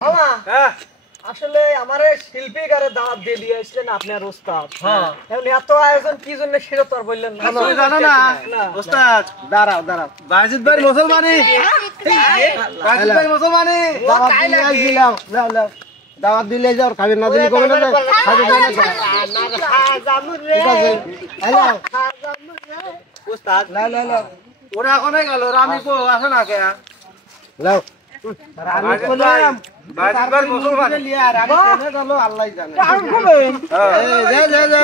মামা আসলে আমারে শিল্পী গারে দাওয়াত দিয়ে দিয়েছিলেন আপনার ওস্তাদ। হ্যাঁ এখন এত আয়োজন কি জন্য সেটা তো আর বললেন না। তুমি জানো না ওস্তাদ? দাঁড়াও দাঁড়াও, বাজিদ ভাই মুসলমানি, বাজিদ ভাই মুসলমানি দাওয়াত দিলাম। লাও লাও দাওয়াত দিলে যাও, খাবে না দিলে কবে না খাবে না জামুর রে। ঠিক আছে হ্যালো জামুর রে ওস্তাদ। লাও লাও লাও, ওরা কোনে গেল? রামি কো আছে না কে? লাও রামি কোলাম বাজিদ ভাই মুসলমানি লিয়া রামি কেনে গেল আল্লাহই জানে। আর বলেন যা যা যা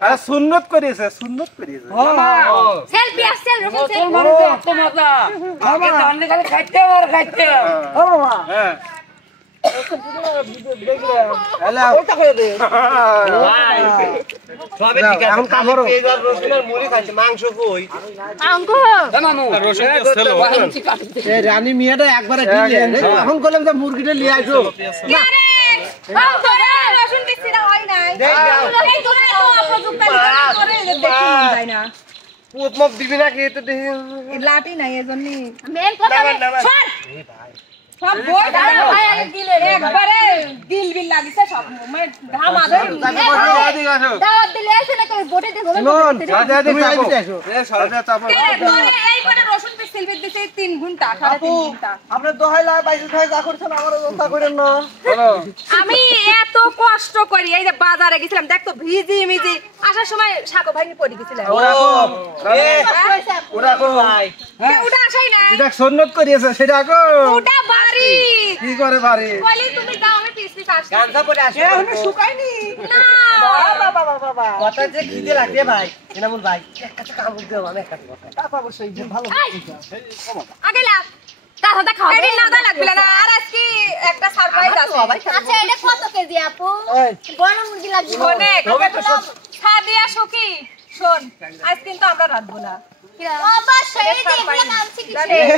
আরে সুন্নাত করেছে, সুন্নাত করেছে। সেলফি আসেল রসুন সেলফি মানে এত মজা আগে জানলে খালি খাইতে আর খাইতে। ও মামা হ্যাঁ হ্যালো ওইটা করে দে ভাই। সবে ঠিক আছে, এখন কামড় পেঁয়াজ রসুনের মুড়ি খাইছে, মাংস কই আঙ্কু মামু রসুন ছিল এই রানী মিয়াটা একবারে দিলে এখন কইলাম যে মুরগিটা নিয়ে আইছো। আরে বাউ করে রসুন দিছি না হয় নাই এই তো প্রযুক্তি করে দেখি যায় না পুত মপ দিবি না কি? তো দেখি লাটি নাই এজন্য মেন কথা সর সব বই দাঁড়া ভাই আগে দিলে একবারে দিল বিল লাগিছে সব মানে ধামা ধরে দাওয়াত দিলে এসে না কই বটে দেখো তুমি আইতে আসো এ সরদা চাপা এই মানে রসুন পিস সিলভেট দিতে 3 ঘন্টা 3.5 ঘন্টা। আপনি দোহাইলা বাইরে ভাই যা করছেন আমারও চিন্তা করেন না। আমি এত কষ্ট করি, এই যে বাজারে গেছিলাম দেখতো ভিজি মিজি আসার সময় শাকো ভাইনি পড়ে গেছিলাম। ওরা কো ভাই ওটা আসাই না, যেটা সুন্নাত করিয়েছে সেটা কো ওটা বাড়ি কি করে বাড়ি বলি তুমি দাও আমি পিস পিস আসছি। গানটা পরে আসে এখন শুকায়নি না বাবা বাবা কথা যে খিদে লাগে ভাই এনামুল ভাই একটা কামড় দিও আমি একটা কথা তারপর অবশ্যই ভালো আগে লাগ তাহলে খাও এডি না দা লাগবে না। আর আজকে একটা সারপ্রাইজ আছে। আচ্ছা এটা কত কেজি আপু? বড় মুরগি লাগবে অনেক সাদিয়া সুকি শোন আজ কিন্তু আমরা রাঁধবো না। অবশ্যই দেখলে নামছি কি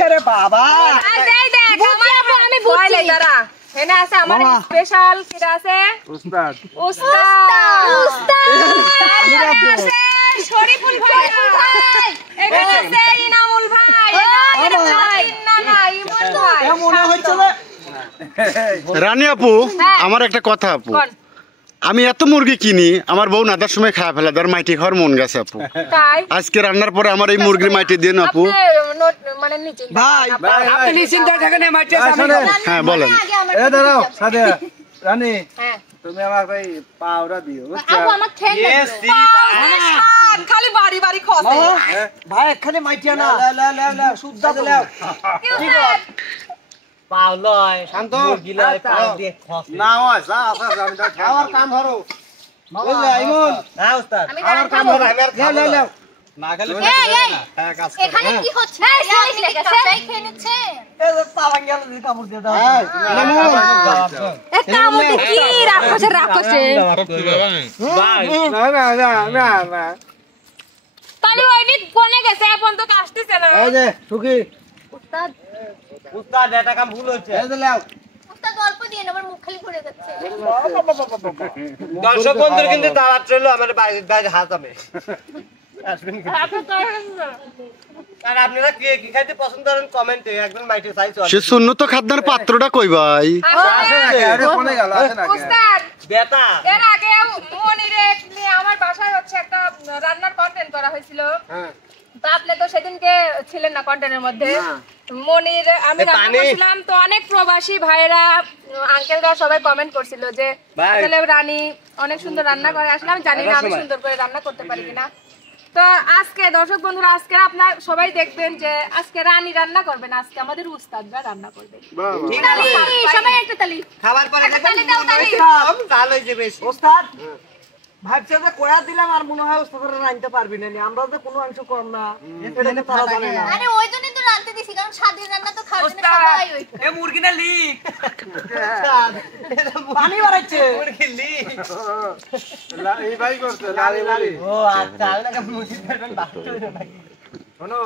আরে বাবা আর দেই দেখ আমার আমি বুঝছি দাঁড়া এনে আছে আমার স্পেশাল কিরা আছে উস্তাদ উস্তাদ উস্তাদ শরীফুল ভাই এখানে আছে ইনামুল ভাই এটা ভাই না না ইমন ভাই মনে হচ্ছে না রানী আপু আমার একটা কথা আপু, আমি এত মুরগি কিনি আমার বউ নাদার সময় খাওয়া ফেলা ধর মাইটি খাওয়ার মন গেছে আপু। তাই আজকে রান্নার পরে আমার এই মুরগির মাইটি দিন আপু। মানে নিচে ভাই আপনি নিশ্চিন্ত থাকেন এই মাইটে হ্যাঁ বলেন। এ দাঁড়াও সাদিয়া রানী হ্যাঁ তুমি আমাকে ভাই পাউডার দিও বুঝছো? আপু আমার ঠ্যাং খালি বাড়ি বাড়ি খসে ভাই এখানে মাইটিয়া না শুদ্ধ দাও পাও লয় শান্ত গিলায় পাও দিয়ে খস না হয় যা আছে আমি তো খাওয়ার কাম করো বুঝলে ইমন? হ্যাঁ ওস্তাদ আমি খাওয়ার কাম করো আমি আর খাবো না না খেলে হ্যাঁ কাজ করো এখানে কি হচ্ছে? এই কাঁচাই খেয়ে নিচ্ছে। এই যে পাওয়া গেল যে কামড় দিয়ে দাও হ্যাঁ এ কামতে কি রাক্ষসে রাক্ষসে ভাই না না না না না তাহলে ওইনি কোনে গেছে এখন তো কাটতেছে না এই যে সুখী উস্তাদ উস্তাদ এটা কাম ভুল হচ্ছে এই যে লাও উস্তাদ অল্প দিয়ে না, আমার মুখ খালি পড়ে যাচ্ছে। দর্শক বন্ধুর কিন্তু দাওয়াত রইলো আমার বাইরে হাত আমি আসবেন আর আপনারা কি কি খাইতে পছন্দ করেন কমেন্টে একদম মাইটে সাইজ সে সুন্নত খাদ্যের পাত্রটা কই ভাই? আসে নাকি আরে কোনে গেল আসে নাকি উস্তাদ বেটা এর আগে মনিরে নিয়ে আমার বাসায় হচ্ছে একটা রান্নার কন্টেন্ট করা হয়েছিল। হ্যাঁ তো আপনি তো সেদিনকে ছিলেন না কন্টেন্টের মধ্যে। মনির আমি রান্না করছিলাম তো অনেক প্রবাসী ভাইরা আঙ্কেলরা সবাই কমেন্ট করছিল যে আসলে রানী অনেক সুন্দর রান্না করে। আসলে আমি জানি না আমি সুন্দর করে রান্না করতে পারি কিনা। তো আজকে দর্শক বন্ধুরা আজকে আপনারা সবাই দেখবেন যে আজকে রানী রান্না করবেন, আজকে আমাদের উস্তাদরা রান্না করবে। ঠিক তালি, আছে সবাই একটা তালি। খাবার পরে তালি দাও, তালি। ভালো হইছে বেশ ওস্তাদ ভাবছে যে কোয়া দিলাম আর মনে হয় ওস্তাদরা রাঁধতে পারবি না আমরা তো কোনো অংশ কম না এটা তো তারা জানে না আরে ওই জন্যই তো রাঁধতে দিছি, কারণ স্বাদের রান্না তো খাওয়ার জন্য সবাই ওই এ মুরগি না লিক পানি বাড়াচ্ছে মুরগি লিক এই ভাই করতে লালি লালি ও আচ্ছা আলাদা মুরগি ফেলবেন বাকি শোনো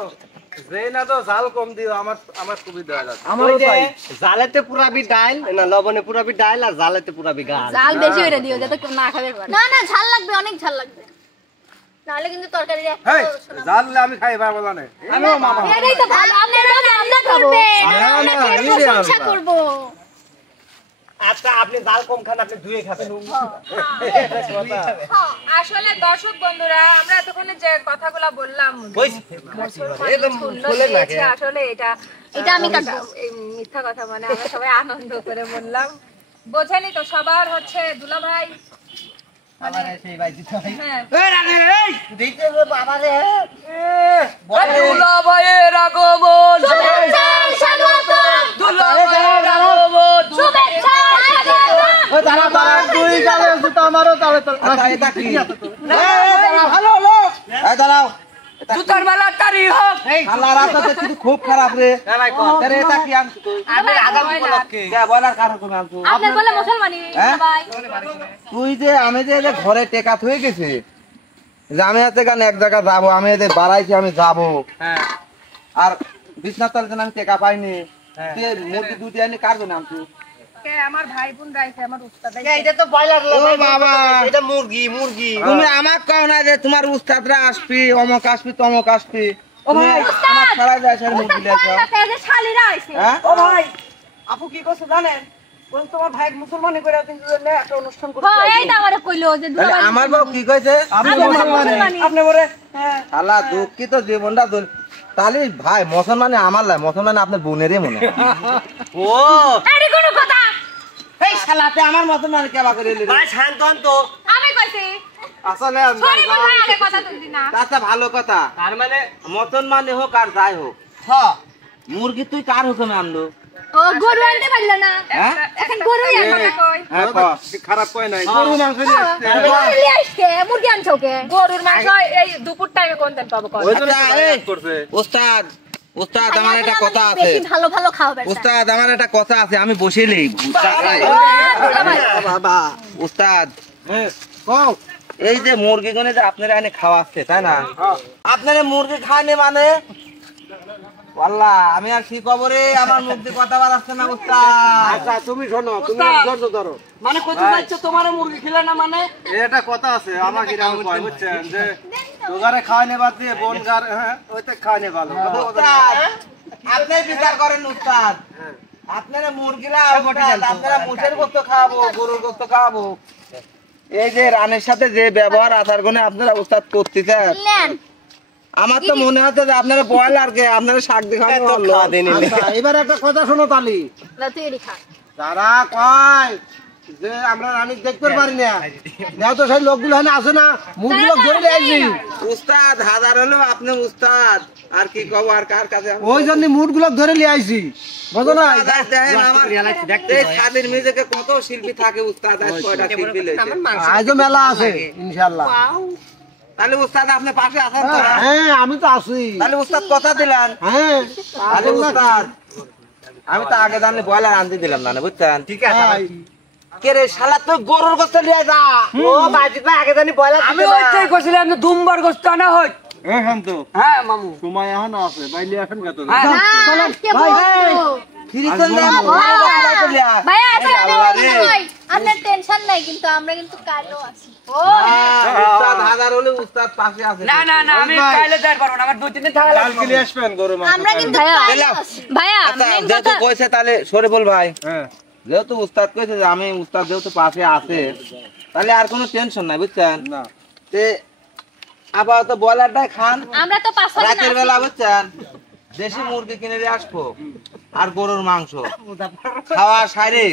যেই না তো ঝাল কম দিও আমার সুবিধা হয়ে যাচ্ছে আমারও তাই জালেতে পুরাবি ডাল না লবণে পুরাবি ডাল আর জালেতে পুরাবি গাল জাল বেশি হয়ে দিও যাতে কেউ না খাবে পারে। না না ঝাল লাগবে, অনেক ঝাল লাগবে, নাহলে কিন্তু তরকারি এই ঝাল আমি খাই পারবো না আনো মামা এটাই তো ভালো, আপনারা আমরা খাবো। আমরা প্রশংসা করব। আচ্ছা আপনি জাল কম খান, আপনি ধুয়ে খাবেন। আসলে দর্শক বন্ধুরা আমরা এতক্ষণে যে কথাগুলো বললাম আসলে এটা আমি মিথ্যা কথা, মানে আমরা সবাই আনন্দ করে বললাম। বোঝেনি তো সবার হচ্ছে দুলা ভাই জুতার মালা তারি হোক। খুব খারাপ রে, এটা কি আপনার বলে মুসলমানি ভাই তুই যে আমি যে ঘরে টেকা হয়ে গেছে যে আমি হাতে গান এক জায়গা যাবো, আমি এদের বাড়াইছি আমি যাবো, আর বিছনার তলে আমি টেকা পাইনি, মুরগি দুটি আনি কার জন্য আনছি? আমার ভাই বোন রাইছে আমার উস্তাদ এটা তো ব্রয়লার ও বাবা, এটা মুরগি মুরগি। তুমি আমাকে কও না যে তোমার উস্তাদরা আসবি, অমক আসবি তমক আসবি, আমার ছাড়া যায় সে মুরগি লেখা। শালিরা আইছে। হ্যাঁ ও ভাই আপু কি করছে জানেন? কোন তোমার ভাই মুসলমানি করে তিন জন্য একটা অনুষ্ঠান করতে হ্যাঁ এই তো আমারে কইলো যে তাহলে আমার বউ কি কইছে? আপনি মুসলমানি আপনি বলে হ্যাঁ আল্লাহ দুঃখিত জীবনটা তাহলে ভাই মুসলমানে আমার লাই, মুসলমানে আপনার বোনেরই মনে হয়। ও আরে কোন কথা এই শালাতে আমার মুসলমানে কেবা করে এলি রে? ভাই শান্ত তো। আমি কইছি আসলে সরি বল ভাই আগে কথা তুলছি না। আচ্ছা ভালো কথা, তার মানে মুসলমানে হোক আর যাই হোক, হ্যাঁ মুরগি তুই কার হুকুমে আনলো? ও গরু আনতে পারল না, হ্যাঁ এখন গরুই আনবে না। হ্যাঁ খারাপ কয় নাই, গরু মাংস নিয়ে আসছে। গরু নিয়ে আসছে, মুরগি আনছো কে? গরুর মাংস এই দুপুর টাইমে কোন দিন পাবো কোন? ওস্তাদ ওস্তাদ আমার একটা কথা আছে, বেশি ভালো ভালো খাওয়াবে ওস্তাদ আমার একটা কথা আছে, আমি বসেলেই বাবা উস্তাদ এই যে মুরগি গুনে যে আপনারা এনে খাওয়াচ্ছে তাই না, আপনারা মুরগি খায়নি মানে আল্লাহ আমি আর কি খবরে আমার মুরগি কথা বাড়াচ্ছে না উস্তাদ। আচ্ছা তুমি শোনো, তুমি ধৈর্য ধরো। মানে কত যাচ্ছে তোমার মুরগি খেলে না মানে? এটা কথা আছে আমার কি রাম কয় বুঝছেন যে তোগারে খাওয়ানে বাদ দিয়ে বোনগার হ্যাঁ ওইতে খাওয়ানে ভালো। উস্তাদ আপনি বিচার করেন উস্তাদ, আপনারা মুরগিরা আপনারা মুছের গোস্ত খাওয়াবো গরুর গোস্ত খাওয়াবো, এই যে রানের সাথে যে ব্যবহার আচার গুণে আপনারা উস্তাদ করতেছেন আমার তো মনে হচ্ছে যে আপনারা ব্রয়লার কে আপনারা শাক দিয়ে খাওয়ানো। এবার একটা কথা শোনো তালি, না তুই এরি খা। যারা কয় যে আমরা রানী দেখতে পারি না, দেও তো সেই লোকগুলো এখানে আসে না, মুখগুলো ধরে নিয়েছি উস্তাদ হাজার হলো আপনি উস্তাদ আর কি কব আর কার কাছে, ওই জন্য মুখগুলো ধরে নিয়ে আইছি বুঝো না। দেখেন আমার এই স্বাধীন মিউজিকে কত শিল্পী থাকে উস্তাদ, আজ কয়টা শিল্পী লইছে, আজও মেলা আছে ইনশাআল্লাহ। তাহলে উস্তাদ আপনি পাশে আছেন তো? হ্যাঁ আমি তো আছি। তাহলে উস্তাদ কথা দিলেন? হ্যাঁ তাহলে উস্তাদ আমি তো আগে জানলে ব্রয়লার আনতে দিলাম না বুঝছেন? ঠিক আছে কে রে শালা তুই গরুর গোস্ত নিয়ে যা। ও বাজিত ভাই আগে জানি বয়লা আমি ওইটাই কইছিলাম যে দুমবার গোস্ত আনা হয়। এখন তো হ্যাঁ মামু সময় এখন আছে বাইলে এখন কত চলো আজকে বলবো ফিরিতন দে ভাই আজকে নয় আপনার টেনশন নাই, কিন্তু আমরা কিন্তু কালো আছি। ও উস্তাদ হাজার হলে উস্তাদ পাশে আছে। না না না আমি কাইলে যাই পারবো না, আমার দুই তিন দিন থাকা লাগবে। কালকে নিয়ে আসবেন গরু মাংস। আমরা কিন্তু কালো আছি ভাইয়া। আচ্ছা মেন যেহেতু কথা কইছে তাহলে সরে বল ভাই, হ্যাঁ যেহেতু উস্তাদ কইছে যে আমি উস্তাদ যেহেতু পাশে আছে তাহলে আর কোনো টেনশন নাই বুঝছেন না। তে আপাতত ব্রয়লারটাই খান, আমরা তো পাঁচ রাতের বেলা বুঝছেন দেশি মুরগি কিনে নিয়ে আসবো আর গরুর মাংস খাওয়া সাইরে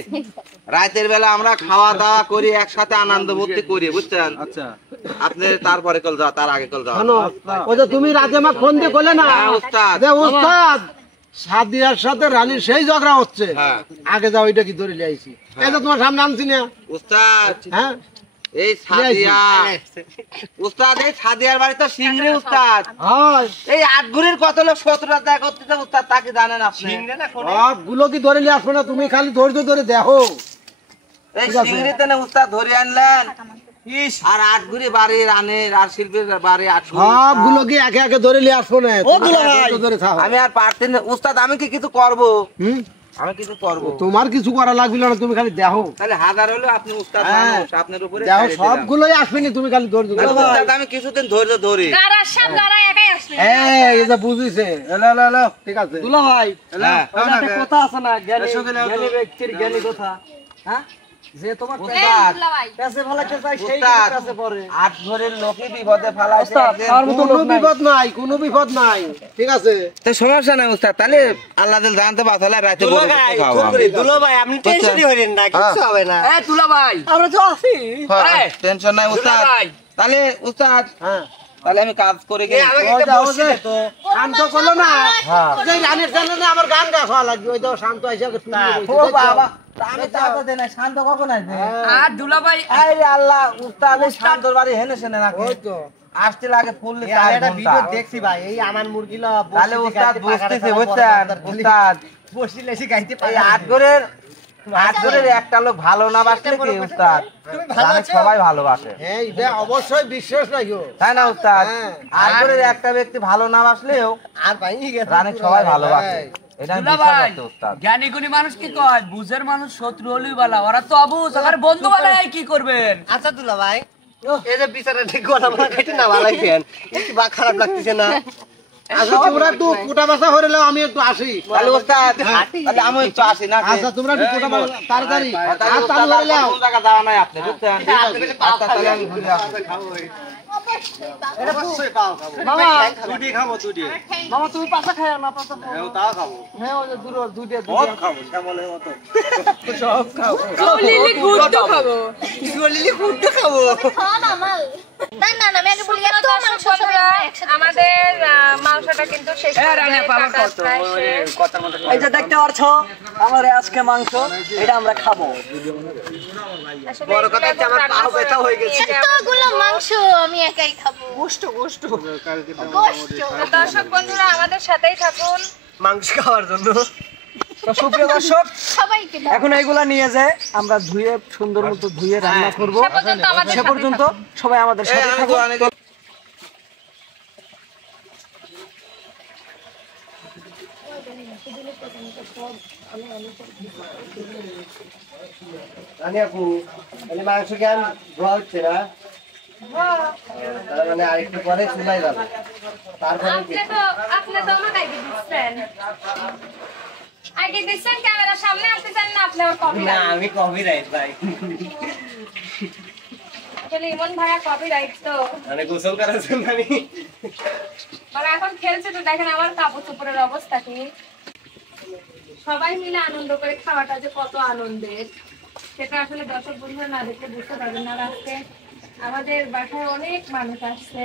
রাতের বেলা আমরা খাওয়া দাওয়া করি একসাথে আনন্দ ভর্তি করি বুঝছেন। আচ্ছা আপনি তারপরে কল যাও, তার আগে কল যাও। ওই যে তুমি রাতে আমাকে ফোন দিয়ে কইলে না উস্তাদ যে উস্তাদ সাদিয়ার সাথে রানীর সেই ঝগড়া হচ্ছে, হ্যাঁ আগে যাও ওইটা কি ধরে নিয়ে আইছি। এই তো তোমার সামনে আনছি না। উস্তাদ হ্যাঁ এই সাদিয়া উস্তাদ এই সাদিয়ার বাড়ি তো সিংড়ি উস্তাদ, হয় এই আটগুড়ির কত লোক শত্রুতা দেখা করতেছে উস্তাদ তাকে জানেন আপনি? সবগুলো কি ধরে নিয়ে আসবে না, তুমি খালি ধৈর্য ধরে দেখো। এই সিংড়িতে না উস্তাদ ধরে আনলেন আর আটগুড়ি বাড়ি রানের আর শিল্পীর বাড়ি সবগুলো কি একে একে ধরে নিয়ে আসবো না, ধরে থাকো। আমি আর পারছি না উস্তাদ, আমি কি কিছু করবো? হুম? আমি কিছু করবো? তোমার কিছু করা লাগবে না, তুমি খালি দেখো। তাহলে হাজার হলো আপনি উস্তাদ হ্যাঁ। মানুষ, আপনার উপরে দেখো ছেড়ে দিলাম। সবগুলোই আসবে না, তুমি খালি ধৈর্য ধরো। উস্তাদ আমি কিছুদিন ধৈর্য ধরি। গারা সব গারা একাই আসবে। এই যে বুঝিছে, ঠিক আছে দুলা ভাই। হ্যাঁ। একটা কথা আছে না, জ্ঞানী ব্যক্তির জ্ঞানী কথা। হ্যাঁ যে তোমার এই দুলা ভাই পেছে ফেলাইতে চাই সেই উস্তাদ। পেছে পড়ে। 8 ঘরের লোকই বিপদে ফেলাইছে ওস্তাদ, একদিন। খাওয়ার মতো লোক নাই। কোনো বিপদ নাই ঠিক আছে তো সমস্যা নাই উস্তাদ তাহলে আল্লাহ দিল জানতে পারলে রাতে গরু গোশত খাওয়াবো আমি। দুলো ভাই আপনি টেনশনই হইলেন না কিছু হবে না। এ তুলা ভাই আমরা তো আছি। হ্যাঁ, টেনশন নাই উস্তাদ ভাই। তাহলে উস্তাদ হ্যাঁ তাহলে আমি কাজ করে গেছি শান্ত করলো না যে গানের জন্য না আমার গান গা খাওয়া লাগবে ওই তো শান্ত আইসা ও বাবা আমি তো আবার দেই না শান্ত কখন আসবে আর দুলা ভাই এই রে আল্লাহ উস্তাদ এই শান্তর বাড়ি হেনে শুনে নাকি ওই তো আসতে লাগে ফুললি এই 4 একটা ভিডিও ঘন্টা দেখছি ভাই এই আমার মুরগিলা তাহলে উস্তাদ বুঝতেছে বুঝছেন উস্তাদ বসি লেসি গাইতে এই পারে 8 ঘরের একটা লোক ভালো না বাসলে কি উস্তাদ জানে সবাই ভালোবাসে হ্যাঁ এটা অবশ্যই বিশ্বাস রাখো তাই না উস্তাদ হ্যাঁ। 8 ঘরের একটা ব্যক্তি ভালো না বাসলেও আর ভাই গেছে জানে সবাই ভালোবাসে এটা আমি দুলা বিশ্বাস ভাই করতে উস্তাদ জ্ঞানী গুণী মানুষ কি কয় বুঝের মানুষ শত্রু হলেই বালা ওরা তো অবুঝ আর বন্ধু বালাই কি করবেন আচ্ছা দুলা ভাই এই যে বিচারে ঠিক কথা বলা কেটে না ভালাইছেন একটু বা খারাপ লাগতেছে না আচ্ছা তোমরা একটু কুটা বাসা হইলে আমি একটু আসি তাহলে উস্তাদ তাহলে আমি একটু আসি না আচ্ছা তোমরা একটু কুটা বাসা তাড়াতাড়ি আর চালু হইলে কোন জায়গা যাওয়া নাই আপনি বুঝছেন আচ্ছা তাহলে আমি ঘুরে আসি মামা মামা তুমি পাশা খায় না পাশা খাও হ্যাঁ ওই যে দুটো সব খাবো লিলি গুড় খাবো লিলি ফুটটা খাবো খাওয়া না মাল না না না আমি আগে বলি এত মাংস সবাই বন্ধুরা, একসাথে আমাদের মাংসটা কিন্তু শেষ এ রান্না পাওয়ার কাটা কত প্রায় ওই শেষ। কথার মতো এই যে দেখতে পারছো আমার আজকে মাংস এটা আমরা খাবো আসলে বড় কথা হচ্ছে আমার পা ব্যথা হয়ে গেছে এতগুলো মাংস আমি একাই খাবো গোষ্ঠ গোশত দর্শক বন্ধুরা আমাদের সাথেই থাকুন। মাংস খাওয়ার জন্য তো সুপ্রিয় দর্শক সবাইকে দাও। এখন এইগুলা নিয়ে যায় আমরা ধুয়ে সুন্দর মতো ধুয়ে রান্না করব সে পর্যন্ত আমাদের সে সাথেই পর্যন্ত সবাই আমাদের সাথে থাকুন রানী আপু এই মাংস কেন ধোয়া হচ্ছে না তার মানে আরেকটু পরে চুলাই যাবে তারপরে আপনি তো আমাকে আগে দিচ্ছেন ক্যামেরার সামনে আসতে চান না আপনি আমার কপি না আমি কপিরাইট ভাই আসলে ইমন ভাইয়া কপিরাইট তো মানে গোসল করার জন্য আমি মানে এখন খেলছে তো দেখেন আমার কাপড় চোপড়ের অবস্থা কি সবাই মিলে আনন্দ করে খাওয়াটা যে কত আনন্দের সেটা আসলে দর্শক বন্ধুরা না দেখলে বুঝতে পারবেন না। আজকে আমাদের বাসায় অনেক মানুষ আসছে।